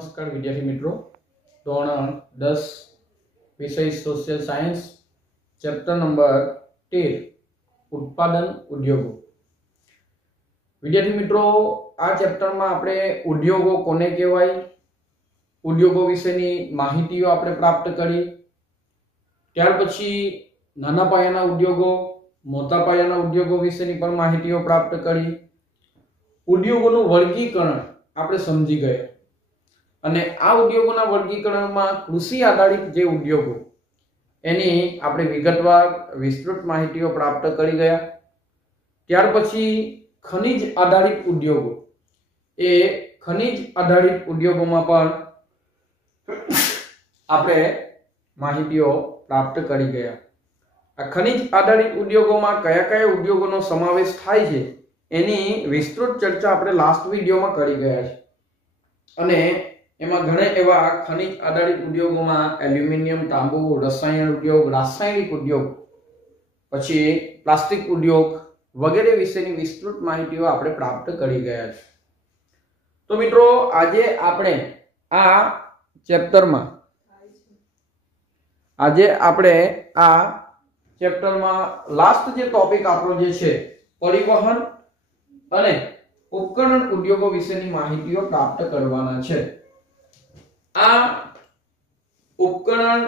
नमस्कार विद्यार्थी मित्रों। धोरण 10 विषय सोशल साइंस चैप्टर नंबर 13 उत्पादन उद्योगों। विद्यार्थी मित्रों, आ चैप्टर में आपणे उद्योगों कोने कहेवाय, उद्योगों विशेनी माहितीओ आपणे प्राप्त करी। त्यार पछी नाना पायाना उद्योगों, मोटा पायाना उद्योगों विशेनी पण माहितीओ प्राप्त करी। उद्योगोनुं वर्गीकरण આપણે સમજી ગયા અને આ ઉદ્યોગોના વર્ગીકરણમાં કૃષિ આધારિત જે ઉદ્યોગો એની આપણે વિગતવાર વિસ્તૃત માહિતીઓ પ્રાપ્ત કરી ગયા। ત્યાર પછી ખનિજ આધારિત ઉદ્યોગો, એ ખનિજ આધારિત ઉદ્યોગોમાં પણ આપણે માહિતીઓ પ્રાપ્ત કરી ગયા। આ ખનિજ આધારિત ઉદ્યોગોમાં કયા કયા ઉદ્યોગોનો સમાવેશ થાય છે એની વિસ્તૃત ચર્ચા આપણે લાસ્ટ વિડિયોમાં કરી ગયા છે। અને એમાં ઘણા એવા ખનિજ આધારિત ઉદ્યોગોમાં એલ્યુમિનિયમ, તાંબુ, રસાયણ ઉદ્યોગ, રાસાયણિક ઉદ્યોગ, પછી પ્લાસ્ટિક ઉદ્યોગ વગેરે વિશેની વિસ્તૃત માહિતીઓ આપણે પ્રાપ્ત કરી ગયા છે। તો મિત્રો, આજે આપણે આ ચેપ્ટરમાં લાસ્ટ જે ટોપિક આપણો જે છે પરિવહન અને ઉપકરણ ઉદ્યોગો વિશેની માહિતીઓ પ્રાપ્ત કરવાના છે। આ ઉપકરણ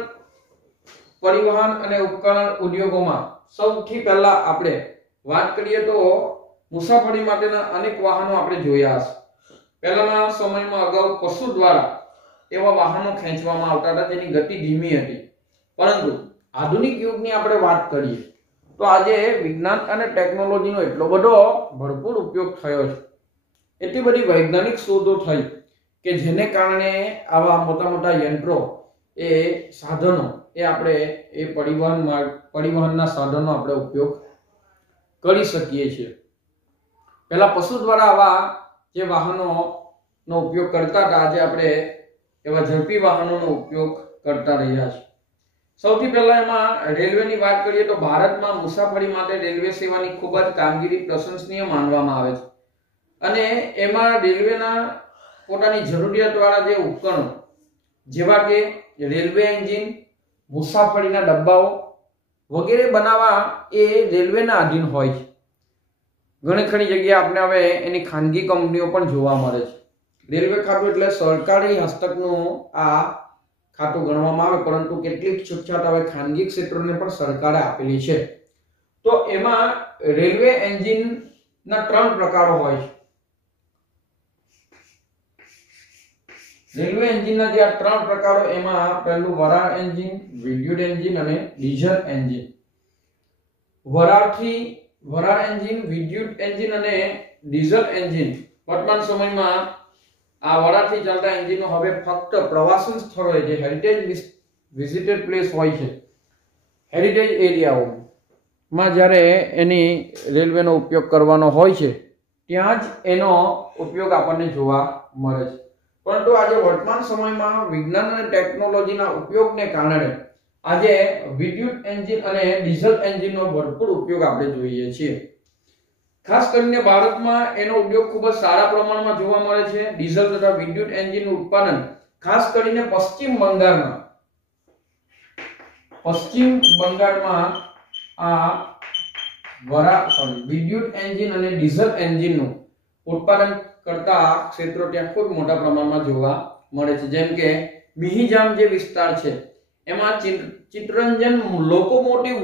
પરિવહન અને ઉપકરણ ઉદ્યોગોમાં સૌથી પહેલા આપણે વાત કરીએ તો મુસાફરી માટેના અનેક વાહનો આપણે જોયા હશે। પહેલાના સમયમાં અગાઉ પશુ દ્વારા એવા વાહનો ખેંચવામાં આવતા હતા જેની ગતિ ધીમી હતી, પરંતુ આધુનિક યુગની આપણે વાત કરીએ તો આજે વિજ્ઞાન અને ટેકનોલોજીનો એટલો બધો ભરપૂર ઉપયોગ થયો છે, એટલી બધી વૈજ્ઞાનિક શોધો થઈ કે જેને કારણે આવા મોટા મોટા યંત્રો એ સાધનો એ આપણે એ પરિવહનના સાધનો આપણે ઉપયોગ કરી શકીએ છીએ। પહેલા પશુ દ્વારા આવા જે વાહનોનો ઉપયોગ કરતા હતા, આજે આપણે એવા ઝડપી વાહનોનો ઉપયોગ કરતા રહ્યા છીએ। સૌથી પહેલા એમાં રેલવેની વાત કરીએ તો ભારતમાં મુસાફરી માટે રેલવે સેવાની ખૂબ જ કામગીરી પ્રશંસનીય માનવામાં આવે છે। અને એમાં રેલવેના પોતાની જરૂરિયાતવાળા જે ઉપકરણો જેવા કે રેલવે એન્જિન, મુસાફરીના ડબ્બાઓ વગેરે બનાવવા એ રેલવેના અધીન હોય છે। ઘણી ખરી જગ્યાએ આપણે હવે એની ખાનગી કંપનીઓ પણ જોવા મળે છે। રેલવે ખાતું એટલે સરકારી હસ્તકનું આ ખાતું ગણવામાં આવે, પરંતુ કેટલીક છૂટછાટ હવે ખાનગી ક્ષેત્રોને પણ સરકારે આપેલી છે। તો એમાં રેલવે એન્જિનના ત્રણ પ્રકારો હોય છે। રેલવે એન્જિનના જે આ ત્રણ પ્રકારો, એમાં પહેલું વરાળ એન્જિન, વિદ્યુત એન્જિન અને ડીઝલ એન્જિન। વરાળ એન્જિન, વિદ્યુત એન્જિન અને ડીઝલ એન્જિન વર્તમાન સમયમાં આ વરાળથી ચાલતા એન્જિનો હવે ફક્ત પ્રવાસન સ્થળોએ જે હેરિટેજ વિઝિટેડ પ્લેસ હોય છે, હેરિટેજ એરિયાઓમાં જ્યારે એની રેલવેનો ઉપયોગ કરવાનો હોય છે ત્યાં જ એનો ઉપયોગ આપણને જોવા મળે છે। પરંતુ આજે વર્તમાન સમયમાં વિજ્ઞાન અને ટેકનોલોજીના ઉપયોગને કારણે આજે વિદ્યુત એન્જિન અને ડીઝલ એન્જિનનો ભરપૂર ઉપયોગ આપણે જોઈએ છીએ। ખાસ કરીને ભારતમાં એનો ઉપયોગ ખૂબ જ સારા પ્રમાણમાં જોવા મળે છે। ડીઝલ તથા વિદ્યુત એન્જિનનું ઉત્પાદન ખાસ કરીને પશ્ચિમ બંગાળમાં આ વિદ્યુત એન્જિન અને ડીઝલ એન્જિનનું ઉત્પાદન કરતા ક્ષેત્રો ત્યાં ખૂબ મોટા પ્રમાણમાં જોવા મળે છે। જેમ કે મિહિજામ જે વિસ્તાર છે એમાં ચિત્તરંજન લોકોમોટિવ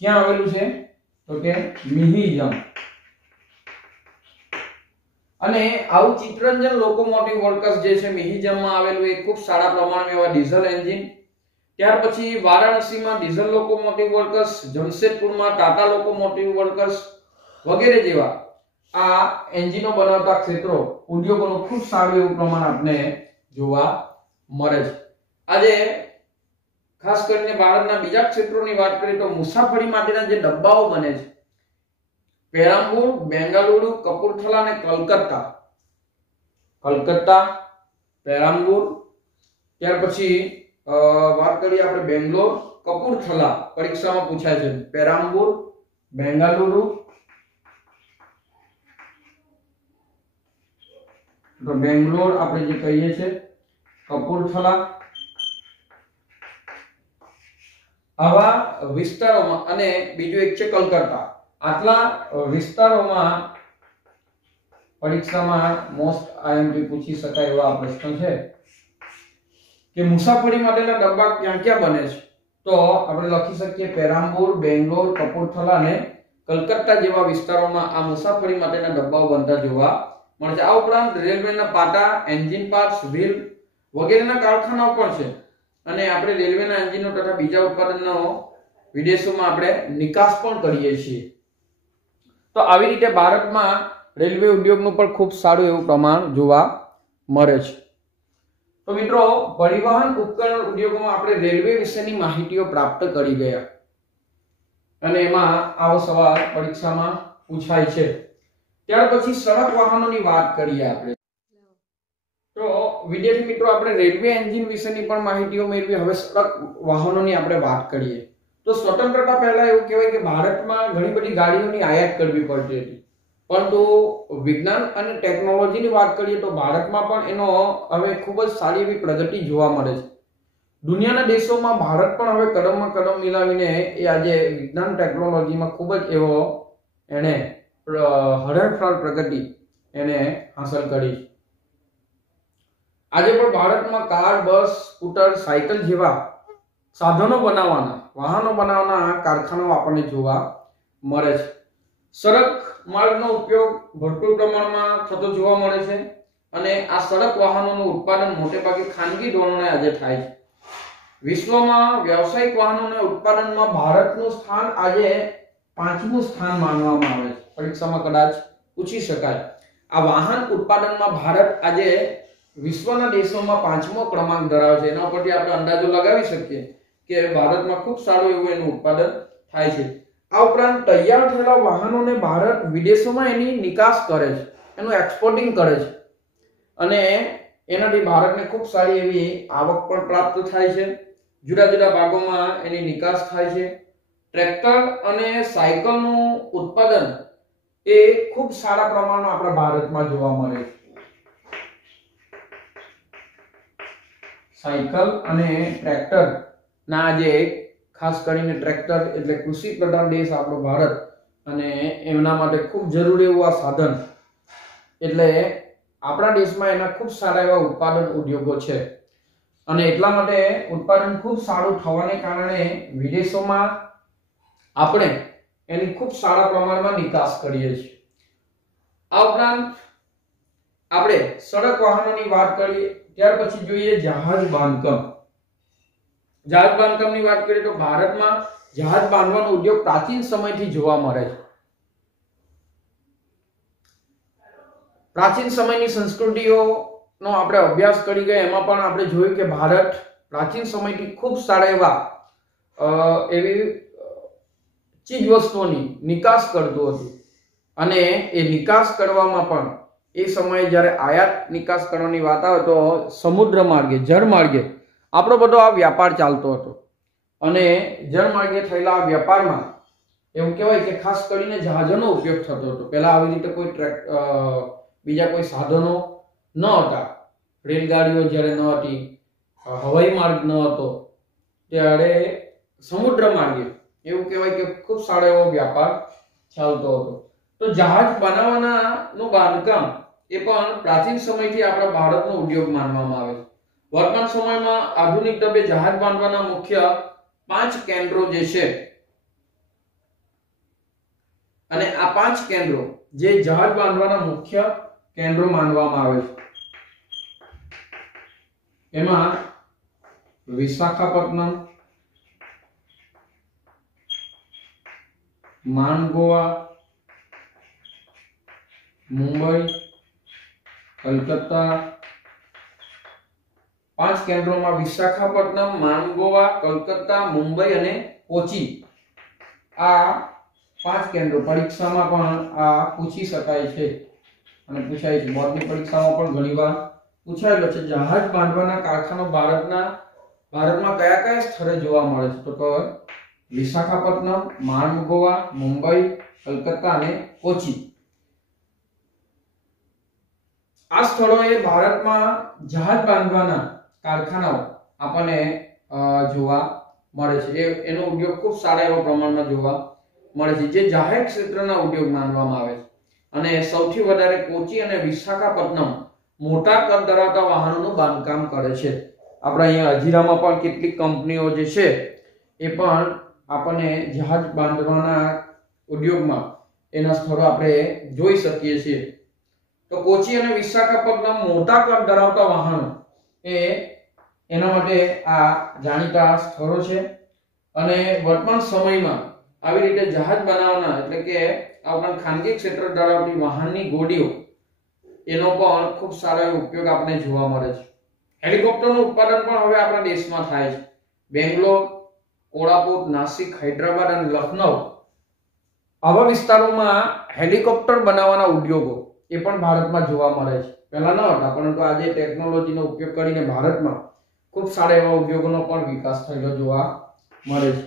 ક્યાં આવેલું છે તો કે મિહિજામ। અને આવું ચિત્તરંજન લોકોમોટિવ વર્કર્સ જે છે મિહિજામમાં આવેલું એ ખૂબ સારા પ્રમાણમાં એવા ડીઝલ એન્જિન। ત્યાર પછી વારાણસીમાં ડીઝલ લોકોમોટિવ વર્કર્સ, જમશેદપુરમાં ટાટા લોકોમોટિવ વર્કર્સ વગેરે જેવા આ એન્જિનો બનાવતા ક્ષેત્રો ઉદ્યોગોનું ખૂબ સારું એવું પ્રમાણ આપણે જોવા મળે છે। આજે ખાસ કરીને ભારતના બીજા ક્ષેત્રોની વાત કરીએ તો મુસાફરી માટેના જે ડબ્બાઓ બને છે, પેરામ્બૂર, બેંગાલુરુ, કપૂરથલા અને કલકત્તા, પેરામ્બૂર, ત્યાર પછી વાત કરીએ આપણે બેંગ્લોર, કપૂરથલા પરીક્ષામાં પૂછાય છે, પેરામ્બૂર, બેંગાલુરુ, તો બેંગ્લોર આપણે જે કહીએ છીએ, કપૂરથલા, આવા વિસ્તારોમાં, અને બીજું એક છે કલકત્તા. આટલા વિસ્તારોમાં પરીક્ષામાં મોસ્ટ આઈએમપી પૂછી શકાય એવા પ્રશ્ન છે કે મુસાફરી માટેના ડબ્બા ક્યાં ક્યાં બને છે. તો આપણે લખી શકીએ પેરામ્બૂર, બેંગ્લોર, કપૂરથલા અને કલકત્તા જેવા વિસ્તારોમાં આ મુસાફરી માટેના ડબ્બાઓ બનતા જોવા મળે છે. આ ઉપરાંત રેલવેના પાટા, એન્જિન પાર્ટ્સ, વ્હીલ વગેરેના કારખાનાઓ પણ છે, અને આપણે રેલવેના એન્જિનો તથા બીજા ઉત્પાદનનો વિદેશોમાં આપણે નિકાસ પણ કરીએ છીએ. તો આવી રીતે ભારતમાં રેલવે ઉદ્યોગનું પણ ખૂબ સારું એવું પ્રમાણ જોવા મળે છે. તો મિત્રો, પરિવહન ઉપકરણ ઉદ્યોગોમાં આપણે રેલવે વિશેની માહિતીઓ પ્રાપ્ત કરી ગયા, અને એમાં આવો સવાલ પરીક્ષામાં પૂછાય છે. ત્યાર પછી સડક વાહનોની વાત કરીએ આપણે. તો વિદ્યાર્થી મિત્રો, આપણે રેલવે એન્જિન વિશેની પણ માહિતીઓ મેળવી. હવે સડક વાહનોની આપણે વાત કરીએ. તો સ્વતંત્રતા પહેલા એવું કહેવાય કે ભારતમાં ઘણી બધી ગાડીઓની આયાત કરવી પડતી હતી, પરંતુ વિજ્ઞાન અને ટેકનોલોજીની વાત કરીએ તો ભારતમાં પણ એનો હવે ખૂબ જ સારી એવી પ્રગતિ જોવા મળે છે. દુનિયાના દેશોમાં ભારત પણ હવે કદમમાં કદમ મિલાવીને એ આજે વિજ્ઞાન ટેકનોલોજીમાં ખૂબ જ એવો એને હરણફાળ પ્રગતિ એને હાંસલ કરી. આજે પણ ભારતમાં કાર, બસ, સ્કૂટર, સાયકલ જેવા સાધનો બનાવવાના, વાહનો બનાવવાના કારખાનાઓ આપણને જોવા મળે છે. સડક માર્ગનો ઉપયોગ ભરપૂર પ્રમાણમાં થતો જોવા મળે છે, અને આ સડક વાહનોનું ઉત્પાદન મોટે ભાગે ખાનગી ધોરણે આજે થાય છે. વિશ્વમાં વ્યવસાયિક વાહનોના ઉત્પાદનમાં ભારતનું સ્થાન આજે 5મું સ્થાન માનવામાં આવે છે. પરીક્ષામાં કદાચ પૂછી શકાય, આ વાહન ઉત્પાદનમાં ભારત આજે વિશ્વના દેશોમાં 5મો ક્રમાંક ધરાવે છે. એના પરથી આપણે અંદાજો લગાવી શકીએ કે ભારતમાં ખૂબ સારું એવું એનું ઉત્પાદન થાય છે. આ ઉપરાંત તૈયાર થયેલા વાહનોને ભારત વિદેશોમાં એની નિકાસ કરે છે, એનું એક્સપોર્ટિંગ કરે છે, અને એનાથી ભારતને ખૂબ સારી એવી આવક પણ પ્રાપ્ત થાય છે. જુદા જુદા ભાગોમાં એની નિકાસ થાય છે. ટ્રેક્ટર અને સાયકલનું ઉત્પાદન એ ખૂબ સારા પ્રમાણમાં આપણા ભારતમાં જોવા મળે છે. સાયકલ અને ટ્રેક્ટર ના આજે ખાસ કરીને ટ્રેક્ટર એટલે કૃષિ પ્રધાન દેશ આપણો ભારત, અને એમના માટે ખૂબ જરૂરી એવું આ સાધન, એટલે આપણા દેશમાં એના ખૂબ સારા એવા ઉત્પાદન ઉદ્યોગો છે, અને એટલા માટે ઉત્પાદન ખૂબ સારું થવાને કારણે વિદેશોમાં આપણે એની ખૂબ સારા પ્રમાણમાં નિકાસ કરીએ છીએ. આ ઉપરાંત આપણે સડક વાહનોની વાત કરીએ, ત્યાર પછી જોઈએ જહાજ બાંધકામ. જહાજ બાંધકામની વાત કરીએ તો ભારતમાં જહાજ બાંધવાનો ઉદ્યોગ પ્રાચીન સમયથી જોવા મળે છે. પ્રાચીન સમયની સંસ્કૃતિઓનો આપણે અભ્યાસ કરી ગયા, એમાં પણ આપણે જોયું કે ભારત પ્રાચીન સમયથી ખૂબ સારા એવા એવી ચીજ વસ્તુઓની નિકાસ કરતું હતું, અને એ નિકાસ કરવામાં પણ એ સમયે જ્યારે આયાત નિકાસ કરવાની વાત આવે તો સમુદ્ર માર્ગે, જળ માર્ગે આપણો બધો આ વ્યાપાર ચાલતો હતો, અને જળ માર્ગે થયેલા આ વ્યાપારમાં એવું કહેવાય કે ખાસ કરીને જહાજોનો ઉપયોગ થતો હતો. પહેલા આવી રીતે કોઈ બીજા કોઈ સાધનો ન હતા, રેલગાડીઓ જ્યારે ન હતી, હવાઈ માર્ગ ન હતો, ત્યારે સમુદ્ર માર્ગે એવું કહેવાય કે ખૂબ સારો એવો વ્યાપાર ચાલતો હતો. તો જહાજ બનાવવાનાનું બાંધકામ એ પણ પ્રાચીન સમયથી આપણા ભારતનો ઉદ્યોગ માનવામાં આવે છે. વર્તમાન સમયમાં આધુનિક ઢબે જહાજ બાંધવાના મુખ્ય 5 કેન્દ્રો જે છે, અને આ 5 કેન્દ્રો જે જહાજ બાંધવાના મુખ્ય કેન્દ્રો માનવામાં આવે છે, એમાં વિશાખાપટ્ટનમ, માનગોવા, મુંબઈ, કલકત્તા. 5 કેન્દ્રોમાં વિશાખાપટ્ટનમ, માનગોવા, કલકત્તા, મુંબઈ અને કોચી, આ 5 કેન્દ્રો પરીક્ષામાં પણ આ પૂછી શકાય છે, અને પૂછાય છે. બોર્ડની પરીક્ષામાં પણ ઘણીવાર પૂછાયેલો છે. જહાજ બાંધવાના કારખાના ભારતના ભારતમાં કયા કયા સ્થળે જોવા મળે છે? તો કે વિશાખાપટ્ટનમ, માર્મગોવા, મુંબઈ, કલકત્તા અને કોચી. આ સ્થળોએ ભારતમાં જહાજ બાંધવાના કારખાનાઓ આપણને જોવા મળે છે. એનો ઉદ્યોગ ખૂબ સારા એવા પ્રમાણમાં જોવા મળે છે, જે જાહેર ક્ષેત્રના ઉદ્યોગ માનવામાં આવે છે. અને સૌથી વધારે કોચી અને વિશાખાપટ્ટનમ મોટા કદ ધરાવતા વાહનોનું બાંધકામ કરે છે. આપણે અહીંયા હજીરામાં પણ કેટલીક કંપનીઓ જે છે એ પણ આપણને જહાજ બાંધવાના ઉદ્યોગમાં એના સ્થળો આપણે જોઈ શકીએ છીએ. તો કોચી અને વિશાખાપટ્ટનમ મોટા કદ ધરાવતા વાહનો એના માટે આ જાણીતા સ્થળો છે. અને વર્તમાન સમયમાં આવી રીતે જહાજ બનાવવાના એટલે કે આપણા ખાનગી ક્ષેત્ર ધરાવતી વાહનની ગોળીઓ એનો પણ ખૂબ સારો ઉપયોગ આપણે જોવા મળે છે. હેલિકોપ્ટરનું ઉત્પાદન પણ હવે આપણા દેશમાં થાય છે. બેંગ્લોર, કોલ્હાપુર, નાસિક, હૈદરાબાદ અને લખનઉ આવા વિસ્તારોમાં હેલિકોપ્ટર બનાવવાના ઉદ્યોગો એ પણ ભારતમાં જોવા મળે છે. પહેલા ન હતા, પરંતુ આજે ટેકનોલોજીનો ઉપયોગ કરીને ભારતમાં ખૂબ સારા એવા ઉદ્યોગોનો પણ વિકાસ થયેલો જોવા મળે છે.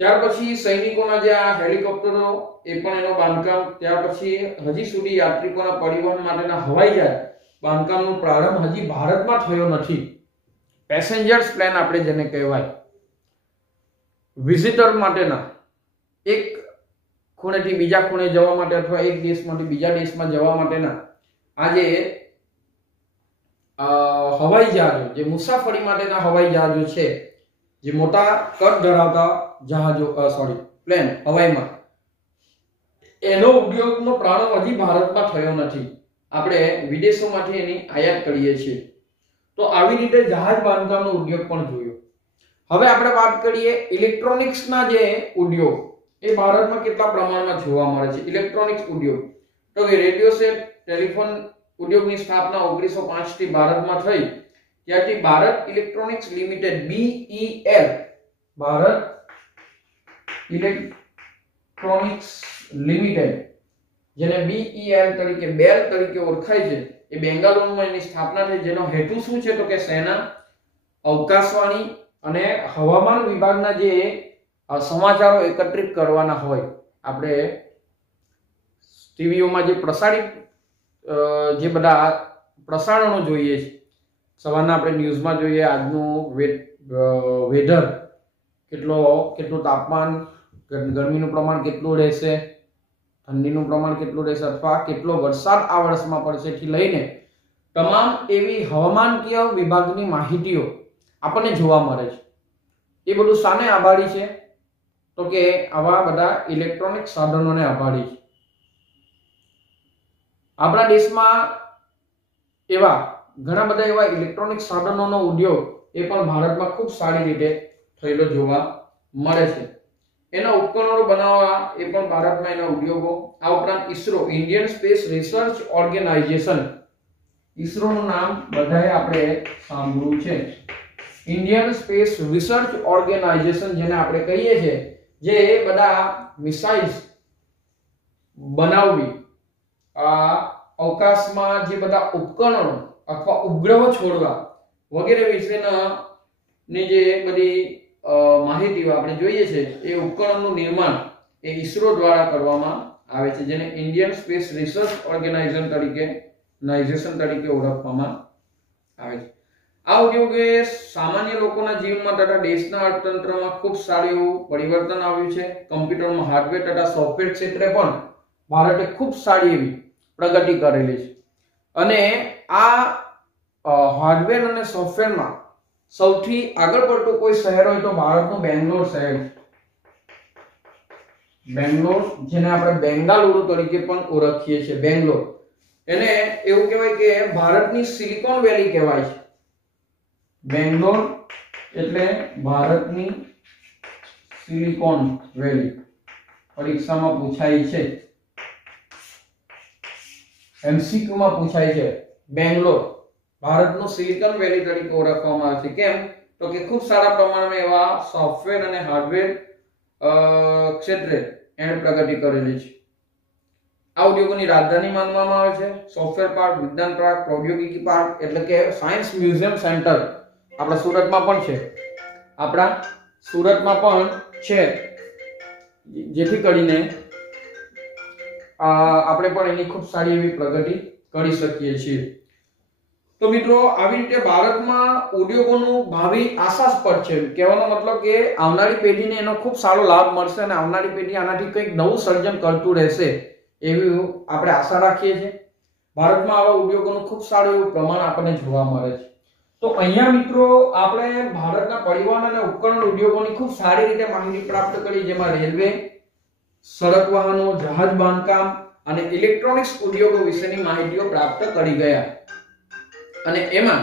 ત્યાર પછી સૈનિકોના જે આ હેલિકોપ્ટરો એ પણ એનો બાંધકામ, ત્યાર પછી હજી સુધી યાત્રિકોના પરિવહન માટેના હવાઈ જહાજ બાંધકામનો પ્રારંભ હજી ભારતમાં થયો નથી. પેસેન્જર્સ પ્લેન આપણે જેને કહેવાય, વિઝિટર માટેના એક ખૂણેથી બીજા ખૂણે જવા માટે અથવા એક દેશમાંથી બીજા દેશમાં જવા માટેના આજે હવાઈ જહાજો, જે મુસાફરી માટેના હવાઈ જહાજો છે, જે મોટા કદ ધરાવતા જહાજો પ્લેન હવાઈમાં, એનો ઉદ્યોગનો પ્રારંભ હજી ભારતમાં થયો નથી. આપણે વિદેશોમાંથી એની આયાત કરીએ છીએ. તો આવી રીતે જહાજ બાંધકામનો ઉદ્યોગ પણ જોયો. હવે આપણે વાત કરીએ ઇલેક્ટ્રોનિક્સના જે ઉદ્યોગ એ ભારતમાં કેટલા પ્રમાણમાં જોવા મળે છે. ઇલેક્ટ્રોનિક્સ ઉદ્યોગ તો કે રેડિયો સેટ, ટેલિફોન ઉદ્યોગની સ્થાપના 1905 થી ભારતમાં થઈ. ત્યારથી Bharat electronics limited BEL, Bharat electronics limited, જેને BEL તરીકે બેલ તરીકે ઓળખાય છે, એ બેંગાલુરુમાં એની સ્થાપના થઈ. જેનો હેતુ શું છે? તો કે સેના, અવકાશવાણી અને હવામાન વિભાગના જે સમાચારો એકત્રિત કરવાના હોય. આપણે ટીવીઓમાં જે પ્રસારિત જે બધા પ્રસારણો જોઈએ છે, સવારના આપણે ન્યૂઝમાં જોઈએ આજનું વેધર, કેટલું તાપમાન, ગરમીનું પ્રમાણ કેટલું રહેશે, ઠંડીનું પ્રમાણ કેટલું રહેશે, અથવા કેટલો વરસાદ આ વર્ષમાં પડશે થી લઈને તમામ એવી હવામાનકીય વિભાગની માહિતીઓ આપણને જોવા મળે છે. એ બધું શાને આભારી છે? તો કે આવા બધા ઇલેક્ટ્રોનિક સાધનોને આભારી છે. આપણા દેશમાં એવા ઘણા બધા એવા ઇલેક્ટ્રોનિક સાધનોનો ઉદ્યોગ એ પણ ભારતમાં ખૂબ સારી રીતે થયેલો જોવા મળે છે. એના ઉપકરણો બનાવવા એ પણ ભારતમાં એના ઉદ્યોગો. આ ઉપરાંત ISRO, Indian space research organisation, ઇસરોનું નામ બધાએ આપણે સાંભળ્યું છે. ઇન્ડિયન સ્પેસ રિસર્ચ ઓર્ગેનાઇઝેશન જેને આપણે કહીએ છીએ, જે બધા મિસાઇલ્સ બનાવવી, અવકાશમાં જે બધા ઉપકરણો અથવા ઉપગ્રહો છોડવા વગેરે વિશેના ની જે બધી માહિતીઓ આપણે જોઈએ છે, એ ઉપકરણનું નિર્માણ એ ઇસરો દ્વારા કરવામાં આવે છે, જેને ઇન્ડિયન સ્પેસ રિસર્ચ ઓર્ગેનાઇઝેશન તરીકે ઓળખવામાં આવે છે. આ ઉદ્યોગે સામાન્ય લોકોના જીવનમાં તથા દેશના અર્થતંત્રમાં ખૂબ સારું એવું પરિવર્તન આવ્યું છે. કમ્પ્યુટરમાં હાર્ડવેર તથા સોફ્ટવેર ક્ષેત્રે પણ ભારતે ખૂબ સારી એવી પ્રગતિ કરેલી છે. અને આ હાર્ડવેર અને સોફ્ટવેરમાં સૌથી આગળ પડતું કોઈ શહેર હોય તો ભારતનું બેંગ્લોર શહેર. બેંગ્લોર, જેને આપણે બેંગાલુરુ તરીકે પણ ઓળખીએ છીએ, બેંગ્લોર, એને એવું કહેવાય કે ભારતની સિલિકોન વેલી કહેવાય છે. બેંગ્લોર એટલે ભારતની સિલિકોન વેલી. પરીક્ષામાં પૂછાય છે, MCQ માં પૂછાય છે. બેંગ્લોર ભારતનું સિલિકોન વેલી તરીકે ઓળખવામાં આવે છે. કેમ? તો કે ખૂબ સારા પ્રમાણમાં એવા સોફ્ટવેર અને હાર્ડવેર ક્ષેત્રે એણે પ્રગતિ કરેલી છે. આ ઉદ્યોગોની રાજધાની માનવામાં આવે છે. સોફ્ટવેર પાર્ક, વિજ્ઞાન પાર્ક, પ્રૌદ્યોગિકી પાર્ક એટલે કે સાયન્સ મ્યુઝિયમ સેન્ટર આપણા સુરતમાં પણ છે, આપણા સુરતમાં પણ છે, જેથી કરીને આપણે પણ એની ખૂબ સારી એવી પ્રગતિ કરી શકીએ છીએ. તો મિત્રો આવી રીતે ભારતમાં ઉદ્યોગોનું ભાવિ આશાસ્પદ છે. કહેવાનો મતલબ કે આવનારી પેઢીને એનો ખૂબ સારો લાભ મળશે અને આવનારી પેઢી આનાથી કંઈક નવું સર્જન કરતું રહેશે એવી આપણે આશા રાખીએ છીએ. ભારતમાં આવા ઉદ્યોગોનું ખૂબ સારું એવું પ્રમાણ આપણને જોવા મળે છે. તો અહીંયા મિત્રો આપણે ભારતના પરિવહન અને ઉપકરણ ઉદ્યોગોની ખૂબ સારી રીતે માહિતી પ્રાપ્ત કરી, જેમાં રેલવે, સડક વાહનો, જહાજ બાંધકામ અને ઇલેક્ટ્રોનિક્સ ઉદ્યોગો વિશેની માહિતીઓ પ્રાપ્ત કરી ગયા. અને એમાં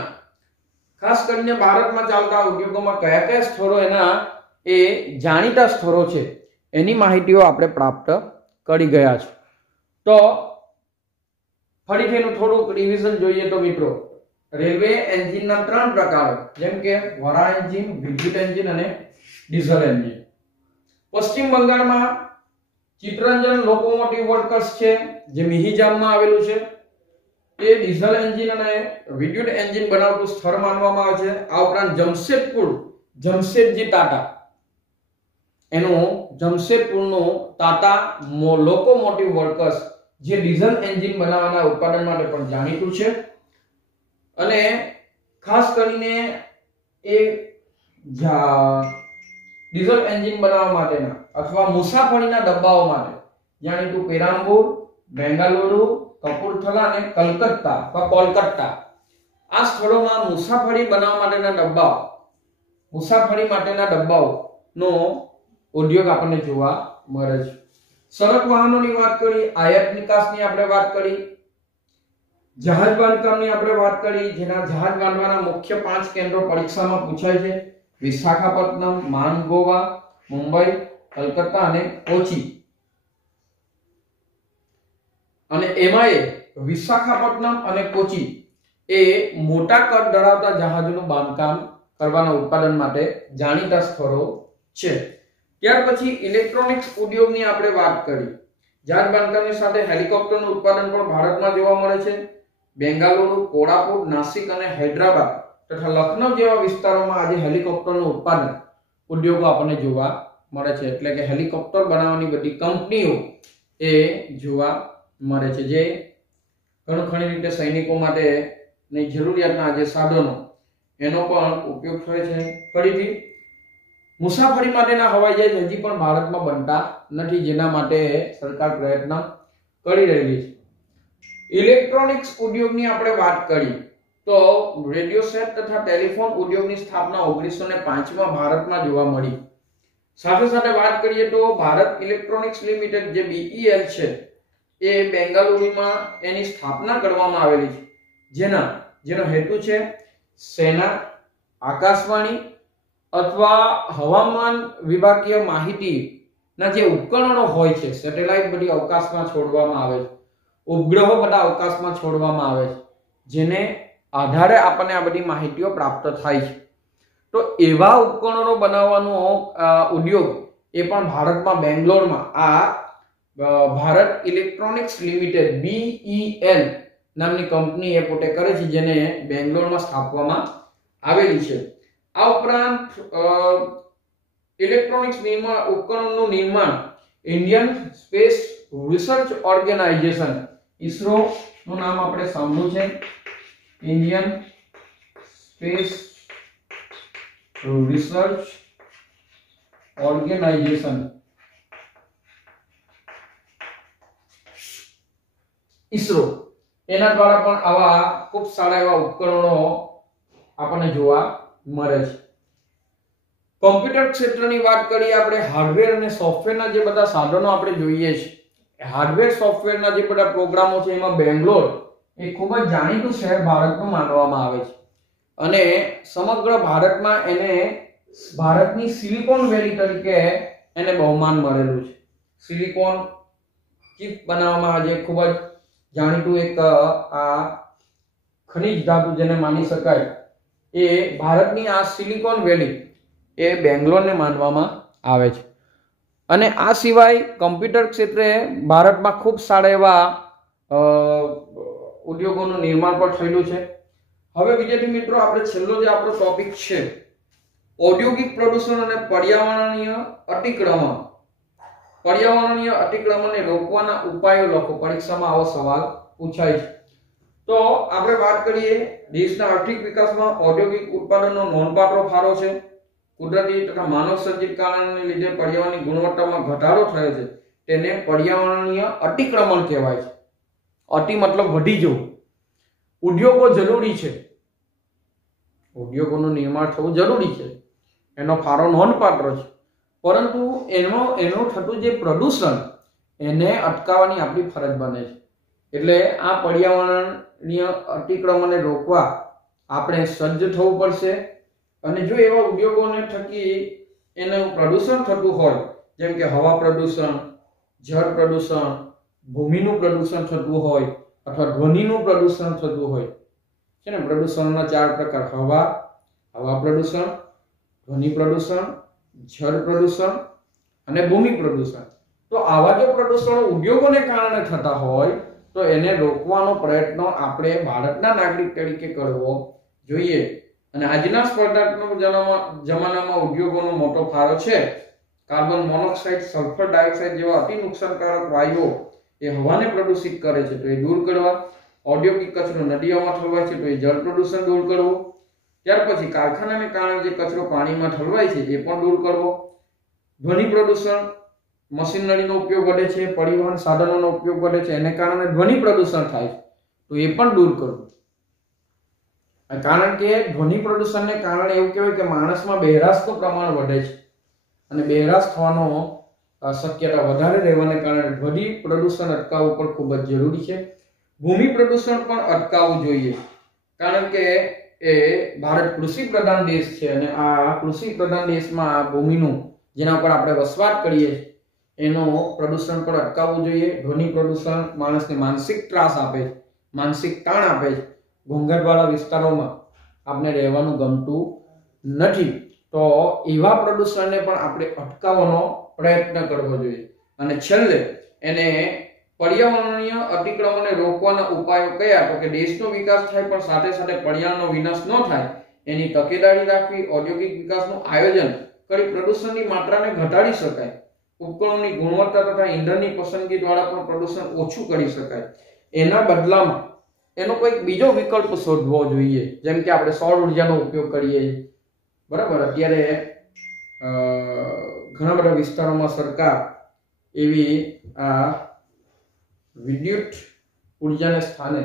ખાસ કરીને ભારતમાં ચાલતા ઉદ્યોગોમાં કયા કયા સ્થળો એના એ જાણીતા સ્થળો છે એની માહિતીઓ આપણે પ્રાપ્ત કરી ગયા છે. તો ફરીથી એનું થોડુંક રિવિઝન જોઈએ તો મિત્રો રેલવે એન્જિનના 3 પ્રકારો, જેમ કે વરાળ એન્જિન, વિદ્યુત એન્જિન અને ડીઝલ એન્જિન. પશ્ચિમ બંગાળમાં ચિત્તરંજન લોકોમોટિવ વર્કર્સ છે, જે મિહિજામમાં આવેલું છે. એ ડીઝલ એન્જિન અને વિદ્યુત એન્જિન બનાવતું સ્થળ માનવામાં આવે છે. આ ઉપરાંત જમશેદપુર, જમશેદજી ટાટા, એનું જમશેદપુરનું ટાટા લોકોમોટિવ વર્કર્સ, જે ડીઝલ એન્જિન બનાવવાના ઉત્પાદન માટે પણ જાણીતું છે. અને ખાસ કરીને એ ડીઝલ એન્જિન બનાવવા માટેના અથવા મુસાફરીના ડબ્બાઓ માટે જાણીતું પેરામ્બૂર, બેંગાલુરુ, કપૂરથલા અને કલકત્તા અથવા કોલકાતા, આ સ્થળોમાં મુસાફરી બનાવવા માટેના ડબ્બાઓ, મુસાફરી માટેના ડબ્બાઓનો ઉદ્યોગ આપણને જોવા મળે છે. સડક વાહનોની વાત કરી, આયાત નિકાસની આપણે વાત કરી, જહાજ બાંધકામની આપણે વાત કરી, જેના જહાજ બાંધવાના મુખ્ય 5 કેન્દ્રો પરીક્ષામાં પૂછાય છે: વિશાખાપટ્ટનમ, માનગોવા, મુંબઈ, કલકત્તા અને કોચી. અને એમાં વિશાખાપટ્ટનમ અને કોચી એ મોટા કદ ધરાવતા જહાજોનું બાંધકામ કરવાના ઉત્પાદન માટે જાણીતા સ્થળો છે. ત્યાર પછી ઇલેક્ટ્રોનિક્સ ઉદ્યોગની આપણે વાત કરી. જહાજ બાંધકામની સાથે હેલિકોપ્ટરનું ઉત્પાદન પણ ભારતમાં જોવા મળે છે. બેંગાલુરુ, કોરાપુટ, નાસિક અને હૈદરાબાદ તથા લખનઉ જેવા વિસ્તારોમાં આજે હેલિકોપ્ટરનું ઉત્પાદન ઉદ્યોગો આપણને જોવા મળે છે. એટલે કે હેલિકોપ્ટર બનાવવાની બધી કંપનીઓ એ જોવા મળે છે, જે ઘણી ખરી રીતે સૈનિકો માટેની જરૂરિયાતના જે સાધનો એનો પણ ઉપયોગ થાય છે. ફરીથી મુસાફરી માટેના હવાઈ જહાજ હજી પણ ભારતમાં બનતા નથી, જેના માટે સરકાર પ્રયત્ન કરી રહેલી છે. ઇલેક્ટ્રોનિક્સ ઉદ્યોગની આપણે વાત કરી તો રેડિયો સેટ તથા ટેલિફોન ઉદ્યોગની સ્થાપના 1905માં ભારતમાં જોવા મળી. સાથે સાથે વાત કરીએ તો ભારત ઇલેક્ટ્રોનિક્સ લિમિટેડ, જે BEL છે, એ બેંગાલુરુમાં એની સ્થાપના કરવામાં આવેલી છે, જેનો હેતુ છે સેના, આકાશવાણી અથવા હવામાન વિભાગીય માહિતીના જે ઉપકરણો હોય છે, સેટેલાઇટ બધી અવકાશમાં છોડવામાં આવે છે, ઉપગ્રહો બધા અવકાશમાં છોડવામાં આવે છે, જેને આધારે આપણને આ બધી માહિતીઓ પ્રાપ્ત થાય છે. તો એવા ઉપકરણો બનાવવાનો ઉદ્યોગ એ પણ ભારતમાં બેંગ્લોરમાં આ ભારત ઇલેક્ટ્રોનિક્સ લિમિટેડ BEL નામની કંપની એ પોતે કરે છે, જેને બેંગ્લોરમાં સ્થાપવામાં આવેલી છે. આ ઉપરાંત ઇલેક્ટ્રોનિક્સ ઉપકરણોનું નિર્માણ Indian space research Organisation, ISRO નું નામ આપણે સાંભળ્યું છે, Indian space research Organisation, ISRO, એના દ્વારા પણ આવા ખૂબ સારા એવા ઉપકરણો આપણને જોવા મળે છે. કોમ્પ્યુટર ક્ષેત્રની વાત કરીએ આપણે, હાર્ડવેર અને સોફ્ટવેરના જે બધા સાધનો આપણે જોઈએ છે, હાર્ડવેર સોફ્ટવેરના જે બધા પ્રોગ્રામો છે, એમાં બેંગ્લોર એ ખૂબ જ જાણીતું શહેર ભારતનું માનવામાં આવે છે. અને સમગ્ર ભારતમાં એને ભારતની સિલિકોન વેલી તરીકે એને બહુમાન મળેલું છે. સિલિકોન ચિપ બનાવવામાં આજે ખૂબ જ જાણીતું એક આ ખનિજ ધાતુ જેને માની શકાય, એ ભારતની આ સિલિકોન વેલી એ બેંગ્લોરને માનવામાં આવે છે. અને આ સિવાય કમ્પ્યુટર ક્ષેત્રે ભારતમાં ખૂબ સારા એવા ઉદ્યોગોનું નિર્માણ પણ થયેલું છે. હવે વિદ્યાર્થી મિત્રો આપણે છેલ્લો જે આપણો ટોપિક છે ઔદ્યોગિક પ્રદૂષણ અને પર્યાવરણીય અતિક્રમણ. પર્યાવરણીય અતિક્રમણને રોકવાના ઉપાયો લખો. પરીક્ષામાં આવો સવાલ પૂછાય છે. તો આપણે વાત કરીએ દેશના આર્થિક વિકાસમાં ઔદ્યોગિક ઉત્પાદનનો નોંધપાત્ર ફાળો છે. કુદરતી તથા માનવ સર્જિત કારણોને લીધે પર્યાવરણની ગુણવત્તામાં ઘટાડો થયો છે તેને પર્યાવરણીય અતિક્રમણ કહેવાય છે. અતિ મતલબ વધી જવું. ઉદ્યોગો જરૂરી છે, ઉદ્યોગોનું નિર્માણ થવું જરૂરી છે, એનો ફાળો નોંધપાત્ર છે, પરંતુ એનું થતું જે પ્રદૂષણ એને અટકાવવાની આપણી ફરજ બને છે. એટલે આ પર્યાવરણીય અતિક્રમણને રોકવા આપણે સજ્જ થવું પડશે. અને જો એવા ઉદ્યોગોને થકી એનું પ્રદૂષણ થતું હોય, જેમ કે હવા પ્રદૂષણ, જળ પ્રદૂષણ, ભૂમિનું પ્રદૂષણ થતું હોય અથવા ધ્વનિનું પ્રદૂષણ થતું હોય છે ને. પ્રદૂષણના 4 પ્રકાર: હવા પ્રદૂષણ, ધ્વનિ પ્રદૂષણ, જળ પ્રદૂષણ અને ભૂમિ પ્રદૂષણ. તો આવા જો પ્રદૂષણો ઉદ્યોગોને કારણે થતા હોય તો એને રોકવાનો પ્રયત્ન આપણે ભારતના નાગરિક તરીકે કરવો જોઈએ. અને આજના સ્પર્ધાત્મક જમાનામાં ઉદ્યોગોનો મોટો ફાળો છે. કાર્બન મોનોક્સાઇડ, સલ્ફર ડાયોક્સાઇડ જેવા અતિ નુકસાનકારક વાયુઓ એ હવાને પ્રદૂષિત કરે છે, તો એ દૂર કરવા. ઔદ્યોગિક કચરો નદીઓમાં ઠલવાય છે, તો એ જળ પ્રદૂષણ દૂર કરવું. ત્યાર પછી કારખાનાને કારણે જે કચરો પાણીમાં ઠલવાય છે એ પણ દૂર કરવો. ધ્વનિ પ્રદૂષણ, મશીનરીનો ઉપયોગ વધે છે, પરિવહન સાધનોનો ઉપયોગ વધે છે, એને કારણે ધ્વનિ પ્રદૂષણ થાય છે, તો એ પણ દૂર કરવું. કારણ કે ધ્વનિ પ્રદૂષણને કારણે એવું કહેવાય કે માણસમાં બહેરાશનું પ્રમાણ વધે છે અને બહેરાશ થવાનો શક્યતા વધારે રહેવાને કારણે ધ્વનિ પ્રદૂષણ અટકાવવું પણ ખૂબ જ જરૂરી છે. ભૂમિ પ્રદૂષણ પણ અટકાવવું જોઈએ, કારણ કે એ ભારત કૃષિ પ્રધાન દેશ છે અને આ કૃષિ પ્રધાન દેશમાં ભૂમિનું, જેના પર આપણે વસવાટ કરીએ એનું પ્રદૂષણ પણ અટકાવવું જોઈએ. ધ્વનિ પ્રદૂષણ માણસને માનસિક ત્રાસ આપે છે, માનસિક તાણ આપે છે. ઘોંઘાટવાળા વિસ્તારોમાં આપણે રહેવાનું ગમતું નથી, તો એવા પ્રદૂષણને પણ આપણે અટકાવવાનો પ્રયત્ન કરવો જોઈએ. અને છેલ્લે એને પર્યાવરણીય અતિક્રમણને રોકવાના ઉપાયો કયા? તો કે દેશનો વિકાસ થાય પણ સાથે સાથે પર્યાવરણનો વિનાશ ન થાય એની તકેદારી રાખવી. ઔદ્યોગિક વિકાસનું આયોજન કરી પ્રદૂષણની માત્રાને ઘટાડી શકાય. ઉપકરણોની ગુણવત્તા તથા ઈંધણની પસંદગી દ્વારા પણ પ્રદૂષણ ઓછું કરી શકાય. એના બદલામાં એનો કોઈક બીજો વિકલ્પ શોધવો જોઈએ, જેમ કે આપણે સૌર ઉર્જાનો ઉપયોગ કરીએ. બરાબર, અત્યારે ઘણા બધા વિસ્તારોમાં સરકાર એવી વિદ્યુત ઉર્જાને સ્થાને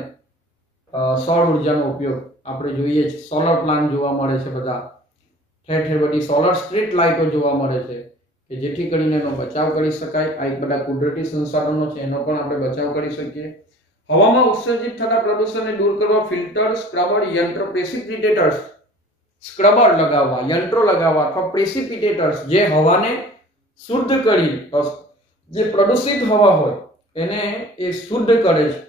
સૌર ઉર્જાનો ઉપયોગ આપણે જોઈએ છે. સોલર પ્લાન્ટ જોવા મળે છે, બધા ઠેર ઠેર બધી સોલર સ્ટ્રીટ લાઇટો જોવા મળે છે કે જેથી કરીને એનો બચાવ કરી શકાય. આ એક બધા કુદરતી સંસાધનો છે, એનો પણ આપણે બચાવ કરી શકીએ. હવામાં ઉત્સર્જિત થતા પ્રદૂષણને દૂર કરવા ફિલ્ટર, સ્ક્રબર, યંત્ર, પ્રેસિપિટેટર્સ, સ્ક્રબર લગાવવા, યંત્રો લગાવવા અથવા પ્રેસિપિટેટર્સ જે હવાને શુદ્ધ કરી, જે પ્રદૂષિત હવા હોય એને એ શુદ્ધ કરે છે,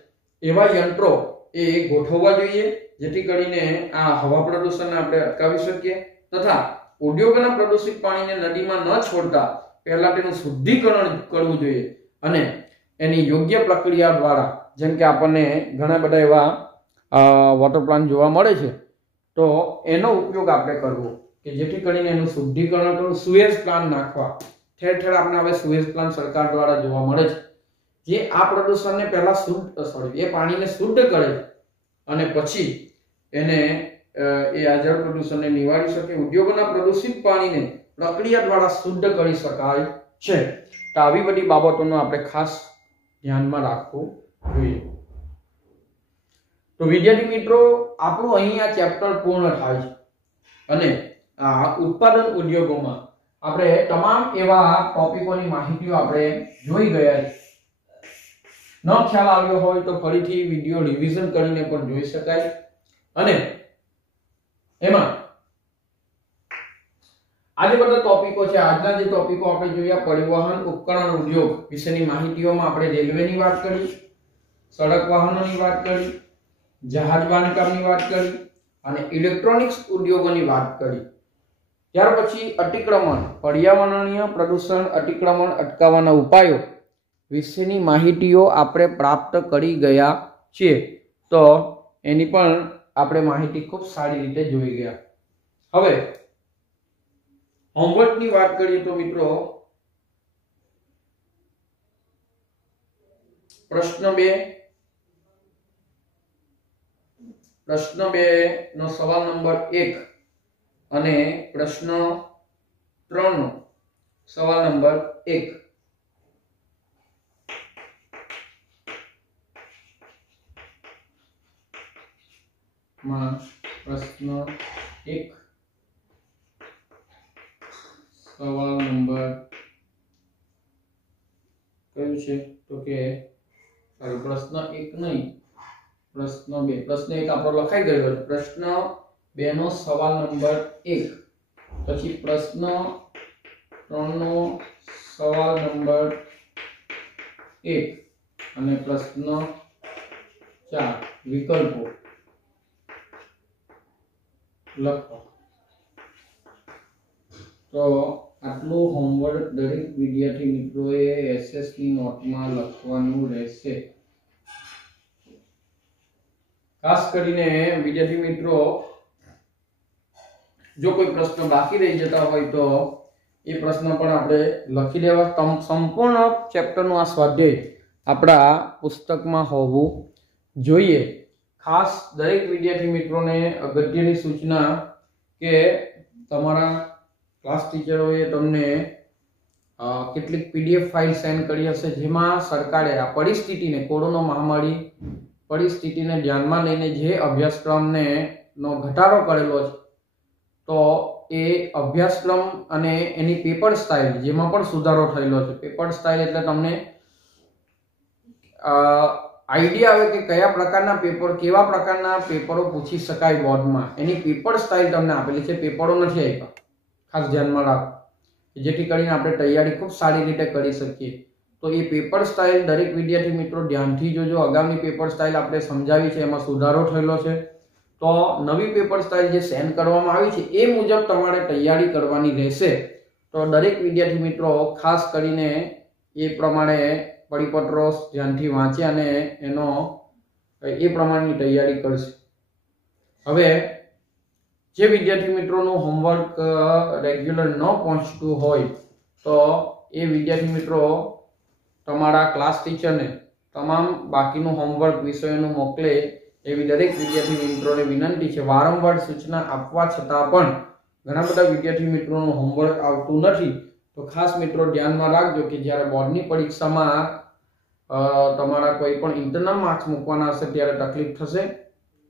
એવા યંત્રો એ ગોઠવવા જોઈએ, જેથી કરીને આ હવા પ્રદૂષણને આપણે અટકાવી શકીએ. તથા ઉદ્યોગોના પ્રદૂષિત પાણીને નદીમાં ન છોડતા પહેલા તેનું શુદ્ધિકરણ કરવું જોઈએ અને એની યોગ્ય પ્રક્રિયા દ્વારા, જેમ કે આપણને ઘણા બધા એવા વોટર પ્લાન્ટ જોવા મળે છે, તો એનો ઉપયોગ આપણે કરવો કે જેથી કરીને એનું શુદ્ધિકરણ કરવું. સુએઝ પ્લાન્ટ નાખવા, ઠેર ઠેર આપણે હવે સુએઝ પ્લાન્ટ સરકાર દ્વારા જોવા મળે છે, જે આ પ્રદૂષણને પહેલા એ પાણીને શુદ્ધ કરે છે અને પછી એને એ આ જળ પ્રદૂષણને નિવારી શકે. ઉદ્યોગોના પ્રદૂષિત પાણીને પ્રક્રિયા દ્વારા શુદ્ધ કરી શકાય છે. તો આવી બધી બાબતોનું આપણે ખાસ ધ્યાનમાં રાખવું જોઈએ. તો વિદ્યાર્થી મિત્રો, આપણું અહીં આ ચેપ્ટર પૂર્ણ થાય છે અને આ ઉત્પાદન ઉદ્યોગોમાં આપણે તમામ એવા ટોપિકોની માહિતીઓ આપણે જોઈ ગયા છે. ન ખ્યાલ આવ્યો હોય તો ફરીથી વિડિયો રિવિઝન કરીને પણ જોઈ શકાય. અને એમાં આજે બધા ટોપિકો છે, આજના જે ટોપિકો આપણે જોયા, પરિવહન ઉપકરણ ઉદ્યોગ વિશેની માહિતીઓમાં આપણે રેલવેની વાત કરી, સડક વાહનોની વાત કરી, જહાજ બાંધકામની વાત કરી અને ઇલેક્ટ્રોનિક્સ ઉદ્યોગોની વાત કરી. ત્યાર પછી અતિક્રમણ, પર્યાવરણીય પ્રદૂષણ અતિક્રમણ અટકાવવાના ઉપાયો વિશેની માહિતીઓ આપણે પ્રાપ્ત કરી ગયા છીએ. તો એની પણ આપણે માહિતી ખૂબ સારી રીતે જોઈ ગયા. હવે હોમવર્કની વાત કરીએ તો મિત્રો પ્રશ્ન 2 નો સવાલ નંબર 1 અને પ્રશ્ન 3 નો સવાલ નંબર 1 માં પ્રશ્ન 1 સવાલ નંબર કયું છે તો કે પ્રશ્ન 1 નહીં પ્રશ્ન 2 પ્રશ્ન 1 આપણો લખાઈ ગયો છે. પ્રશ્ન 2 નો સવાલ નંબર 1 પછી પ્રશ્ન 3 નો સવાલ નંબર 1 અને પ્રશ્ન 4 વિકલ્પો લખો. તો આટલું હોમવર્ક દરેક વિદ્યાર્થી મિત્રોએ એસએસ ની નોટમાં લખવાનું રહેશે. ખાસ કરીને વિદ્યાર્થી મિત્રો જો કોઈ પ્રશ્ન બાકી રહી જતા હોય તો એ પ્રશ્ન પણ આપણે લખી દેવા. સંપૂર્ણ ચેપ્ટરનું આ સ્વાધ્યાય આપણા પુસ્તકમાં હોવું જોઈએ. ખાસ દરેક વિદ્યાર્થી મિત્રોને અગત્યની સૂચના કે તમારા ક્લાસ ટીચરોએ તમને કેટલીક પીડીએફ ફાઇલ સેન્ડ કરી હશે જેમાં સરકારે આ પરિસ્થિતિને કોરોના મહામારી પરિસ્થિતિને ધ્યાનમાં લઈને જે અભ્યાસક્રમને નો ઘટાડો કરેલો છે તો એ અભ્યાસક્રમ અને એની પેપર સ્ટાઇલ જેમાં પણ સુધારો થયેલો છે. પેપર સ્ટાઇલ એટલે તમને આઈડિયા આવે કે કયા પ્રકારના પેપર કેવા પ્રકારના પેપરો પૂછી શકાય બોર્ડમાં એની પેપર સ્ટાઇલ તમને આપેલી છે. પેપરો નથી આપ્યા. ખાસ ધ્યાનમાં રાખો જેથી કરીને આપણે તૈયારી ખૂબ સારી રીતે કરી શકીએ. તો એ પેપર સ્ટાઇલ દરેક વિદ્યાર્થી મિત્રો ધ્યાનથી જોજો. આગામી પેપર સ્ટાઇલ આપણે સમજાવી છે એમાં સુધારો થયેલો છે. તો નવી પેપર સ્ટાઇલ જે સેન્ડ કરવામાં આવી છે એ મુજબ તમારે તૈયારી કરવાની રહેશે. તો દરેક વિદ્યાર્થી મિત્રો ખાસ કરીને એ પ્રમાણે પરિપત્રો ધ્યાનથી વાંચે અને એનો એ પ્રમાણેની તૈયારી કરશે. હવે જે વિદ્યાર્થી મિત્રોનું હોમવર્ક રેગ્યુલર ન પહોંચતું હોય તો એ વિદ્યાર્થી મિત્રો તમારા ક્લાસ ટીચરને તમામ બાકીનું હોમવર્ક વિષયોનું મોકલે એવી દરેક વિદ્યાર્થી મિત્રોને વિનંતી છે. વારંવાર સૂચના આપવા છતાં પણ ઘણા બધા વિદ્યાર્થી મિત્રોનું હોમવર્ક આવતું નથી. તો ખાસ મિત્રો ધ્યાનમાં રાખજો કે જ્યારે બોર્ડની પરીક્ષામાં તમારા કોઈ પણ ઇન્ટરનલ માર્ક્સ મૂકવાના હશે ત્યારે તકલીફ થશે.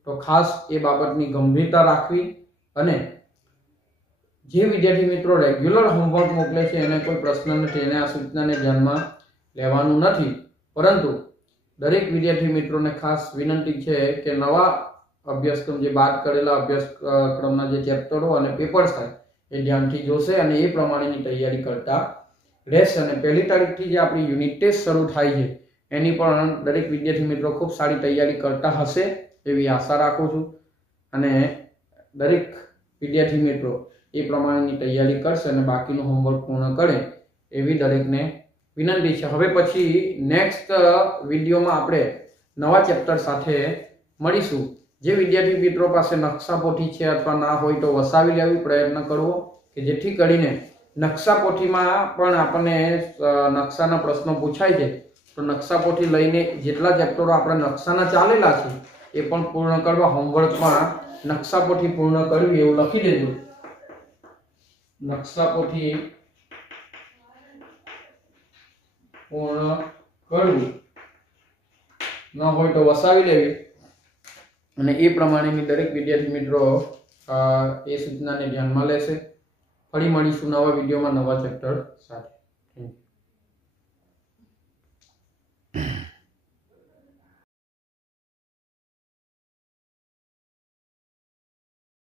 તો ખાસ એ બાબતની ગંભીરતા રાખવી અને જે વિદ્યાર્થી મિત્રો રેગ્યુલર હોમવર્ક મોકલે છે એને કોઈ પ્રશ્ન નથી, એને આ સૂચનાને ધ્યાનમાં લેવાનું નથી. પરંતુ દરેક વિદ્યાર્થી મિત્રોને ખાસ વિનંતી છે કે નવા અભ્યાસક્રમ જે બાદ કરેલા અભ્યાસક્રમના જે ચેપ્ટરો અને પેપર્સ થાય એ ધ્યાનથી જોશે અને એ પ્રમાણેની તૈયારી કરતા રહેશે. અને 1લી તારીખથી જે આપણી યુનિટ ટેસ્ટ શરૂ થાય છે એની પણ દરેક વિદ્યાર્થી મિત્રો ખૂબ સારી તૈયારી કરતા હશે એવી આશા રાખું છું. અને દરેક વિદ્યાર્થી મિત્રો એ પ્રમાણેની તૈયારી કરશે અને બાકીનું હોમવર્ક પૂર્ણ કરે એવી દરેકને વિનંતી છે. હવે પછી નેક્સ્ટ વિડીયોમાં આપણે નવા ચેપ્ટર સાથે મળીશું. જે વિદ્યાર્થી મિત્રો પાસે નકશા પોથી છે અથવા ના હોય તો વસાવી લેવી પ્રયત્ન કરવો કે જેથી કરીને નકશા પોથીમાં પણ આપણને નકશાના પ્રશ્નો પૂછાય છે. તો નકશા પોથી લઈને જેટલા ચેપ્ટરો આપણે નકશાના ચાલેલા છે એ પણ પૂર્ણ કરવા. હોમવર્કમાં નકશા પોથી પૂર્ણ કરવી એવું લખી દેજો. નકશા પોથી પૂર્ણ કરવું ન હોય તો વસાવી લેવી અને એ પ્રમાણેની દરેક વિદ્યાર્થી મિત્રો એ સૂચનાને ધ્યાનમાં લેશે. ફરી મળીશું નવા વિડીયોમાં નવા ચેપ્ટર સાથે. Thank you.